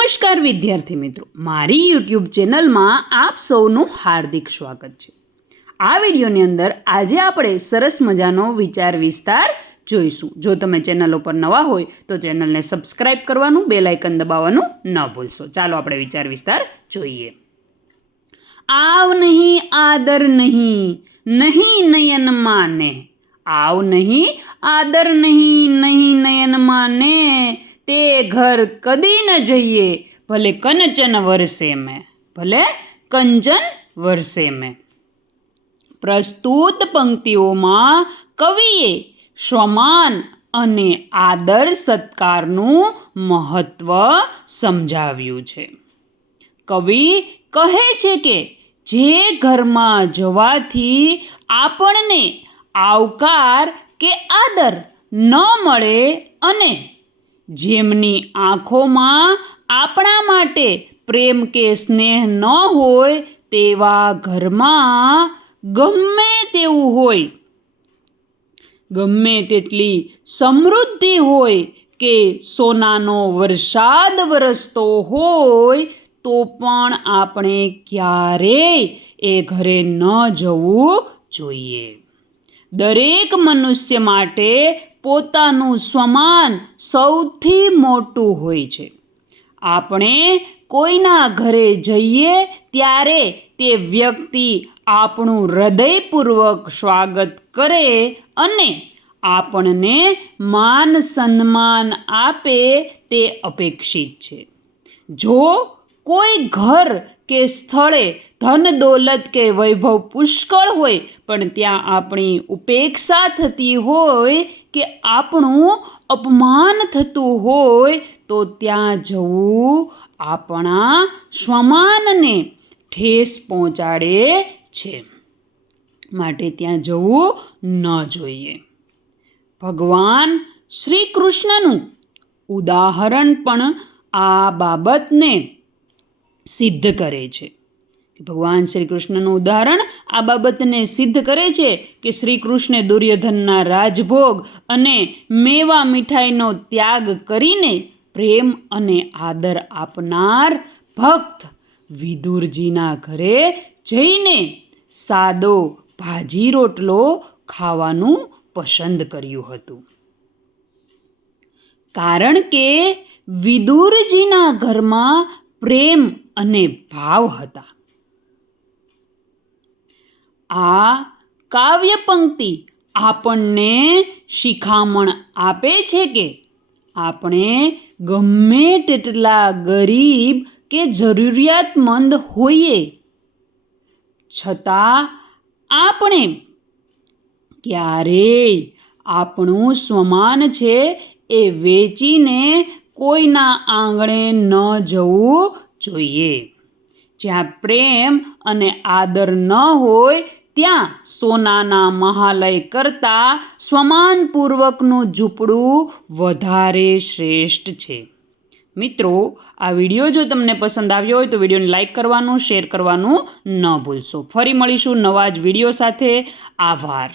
નમસ્કાર વિદ્યાર્થી મિત્રો, મારી યુટ્યુબ ચેનલમાં આપ સૌનું હાર્દિક સ્વાગત છે। આ વિડીયોની અંદર આજે આપણે સરસ મજાનો વિચાર વિસ્તાર જોઈશું। જો તમે ચેનલ ઉપર નવા હોય તો ચેનલને સબસ્ક્રાઇબ કરવાનું, બેલ આઇકન દબાવવાનું ન ભૂલશો। ચાલો આપણે વિચાર વિસ્તાર જોઈએ। આવ નહીં આદર નહીં, નહીં નયન માને। આવ નહીં આદર નહીં, નહીં નયન માને। તે ઘર કદી ન જઈએ, ભલે કંચન વરસે મેં, ભલે કંચન વરસે મેં। પ્રસ્તુત પંક્તિઓમાં કવિએ સ્વમાન અને આદર સત્કારનું મહત્વ સમજાવ્યું છે। કવિ કહે છે કે જે ઘરમાં જવાથી આપણને આવકાર કે આદર ન મળે અને જેમની આંખોમાં આપણા માટે પ્રેમ કે સ્નેહ ન હોય તેવા ઘરમાં ગમે તેવું હોય, ગમે તેટલી સમૃદ્ધિ હોય કે સોનાનો વરસાદ વરસતો હોય તો પણ આપણે ક્યારેય એ ઘરે ન જવું જોઈએ। દરેક મનુષ્ય માટે પોતાનું સ્વમાન સૌથી મોટું હોય છે। આપણે કોઈના ઘરે જઈએ ત્યારે તે વ્યક્તિ આપણું હૃદયપૂર્વક સ્વાગત કરે અને આપણને માન સન્માન આપે તે અપેક્ષિત છે। જો કોઈ ઘર કે સ્થળે ધન દોલત કે વૈભવ પુષ્કળ હોય પણ ત્યાં આપણી ઉપેક્ષા થતી હોય કે આપણું અપમાન થતું હોય તો ત્યાં જવું આપણા સ્વમાનને ઠેસ પહોંચાડે છે, માટે ત્યાં જવું ન જોઈએ। ભગવાન શ્રી કૃષ્ણનું ઉદાહરણ પણ આ બાબતને સિદ્ધ કરે છે। ભગવાન શ્રી કૃષ્ણનું ઉદાહરણ આ બાબતને સિદ્ધ કરે છે કે શ્રી કૃષ્ણે દુર્યોધનના રાજભોગ અને મેવા મીઠાઈનો ત્યાગ કરીને પ્રેમ અને આદર આપનાર ભક્ત વિદુરજીના ઘરે જઈને સાદો ભાજી રોટલો ખાવાનું પસંદ કર્યું હતું, કારણ કે વિદુરજીના ઘરમાં પ્રેમ અને ભાવ હતા। આ કાવ્ય પંક્તિ આપણને શિખામણ આપે છે કે આપણે ગમે તેટલા ગરીબ કે જરૂરિયાતમંદ હોઈએ છતાં આપણે ક્યારેય આપણું સ્વમાન છે એ વેચીને કોઈના આંગણે ન જવું જોઈએ। જ્યાં પ્રેમ અને આદર ન હોય ત્યાં સોનાના મહાલય કરતાં સ્વમાનપૂર્વકનું ઝૂંપડું વધારે શ્રેષ્ઠ છે। મિત્રો, આ વિડીયો જો તમને પસંદ આવ્યો હોય તો વિડીયોને લાઇક કરવાનું, શેર કરવાનું ન ભૂલશો। ફરી મળીશું નવા જ વિડીયો સાથે। આભાર।